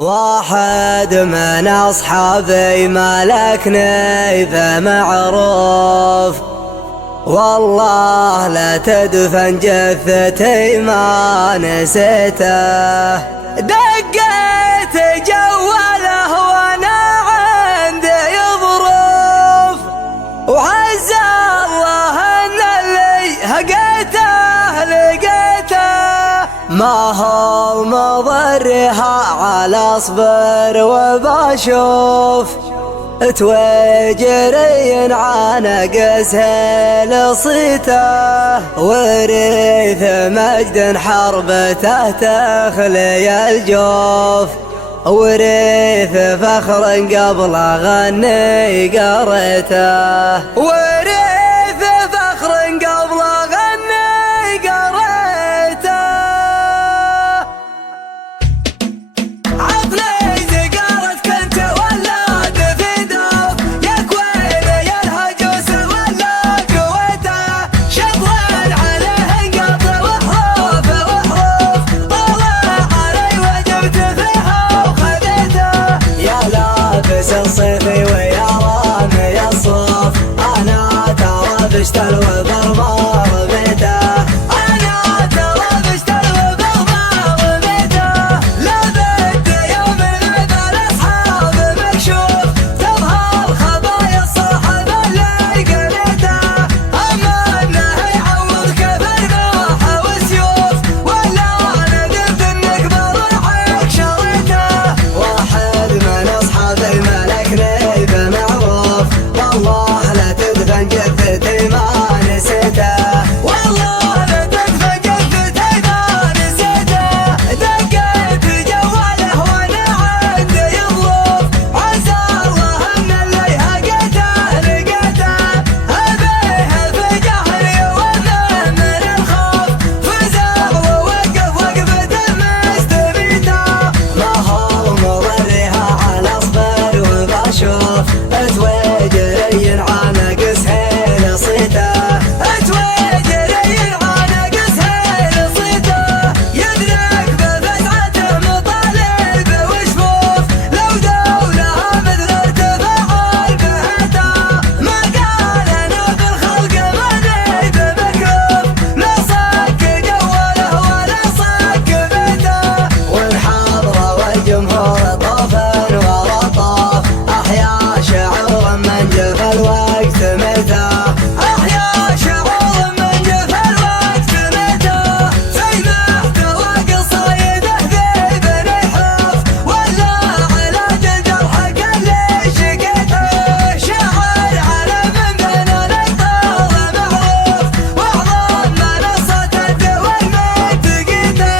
واحد من أصحابي مالك نيفه معروف، والله لا تدفن جثتي ما نسيته. دقيت جواله وانا عندي ظروف، وعز الله ان اللي هقيته لقيته. ما هو مضرها على اصبر وبشوف، توجري عانق سهل صيته. ورث مجد حربته تخلي الجوف، ورث فخر قبل غني قريته. ورث فخر قبل غني قريته. عطني زقارة كنت ولاد في دوب، يا كويلي يا الهجوس ولا كويته. شطرين عليه انقط وحروف وحروف، طلع علي وجبت فيها وخذيته. يا لابس الصيفي ويا رامي الصوف، انا ترى بشتل وبرمار بيته. انا ترى بشتل وبرمار بيته. لابد يوم العيد الاصحاب مكشوف، تظهر خبايا الصاحب اللي قريته. اما انه يعوض كيف الباحه والسيوف، ولا ندمت انك برعك شريته. واحد من اصحابي ملك نيفه معروف، والله لا تدفن جثتي ما نسيته. والله لا تدفن جثتي ما نسيته. دقيت جواله وانا عندي ظروف، عسى الله ان اللي هقيته لقيته. ابيه في جهلي وامن من الخوف، فزع ووقف وقفته مستبيته. ما هو مضرها على اصبر وبشوف، توجري عانق سهيل صيته. توجري عانق سهيل صيته. يدرك بفتعته مطالب وشفوف، لو دولها مثل ارتفاع بهته. ما قال انا بالخلق ماني بمكروف، لا صك جواله ولا صك بيته. والحاضره والجمهور طافن ورا طاف، احيا شعور من جف الوقت ميته. احيا شعور من جف الوقت ميته. في محتوى قصايده ذي بني حروف، ولا علاج الجرح اللي شقيته. شاعر على من بين الابطال معروف، واعظم منصة الدول منتقيته.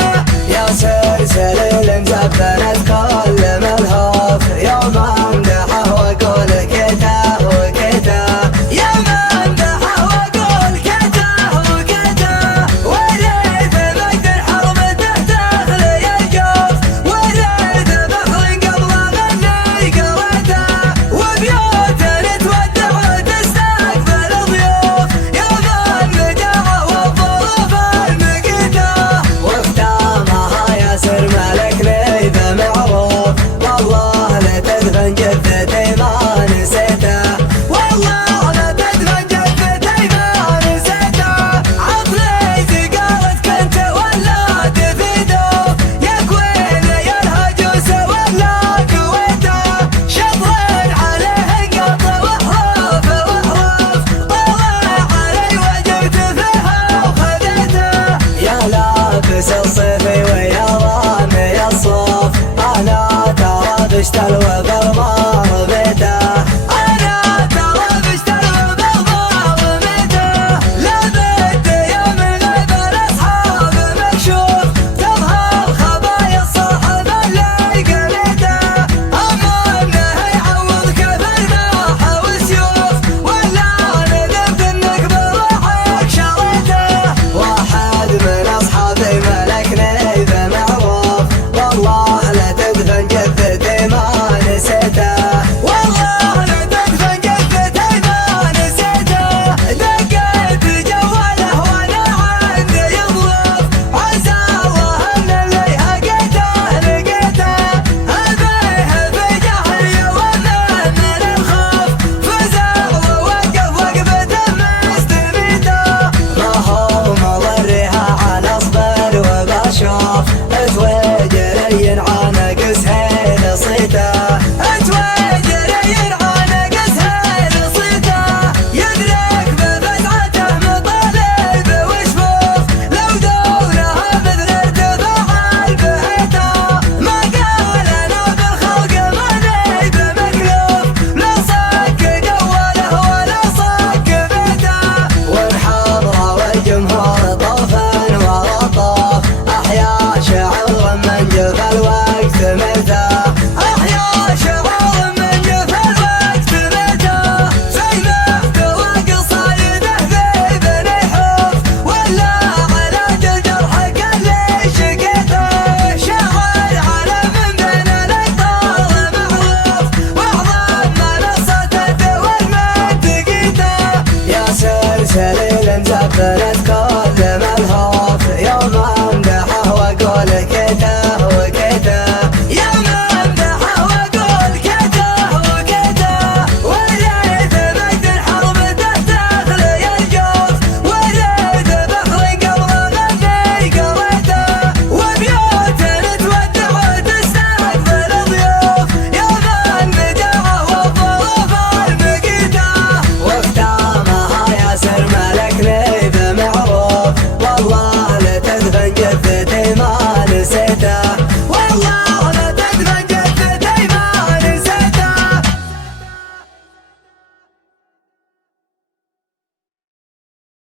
يا سلسلة مزبنة كل ملهوف، يوم امدحه واقول كيته وكيته. يا ممدحه واقول كيته وكيته. ورث مجد حربته تخلي الجوف، ورث فخر قبل غني قريته. وبيوت تودع وتستقبل ضيوف، يوم الوداع والظروف المقيته. واختامها ياسر ملك نيفه معروف، والله لا تدفن جثتي ما نسيته. والله لا تدفن جثتي ما نسيته. عطني زقارة كنت ولاد في دوب، يا كويلي يا الهجوس ولا كويته. شطرين عليه انقط وحروف وحروف، طلع علي وجبت فيها وخذيته. يا لابس الصيفي ويا رامي الصوف، انا ترى بشتل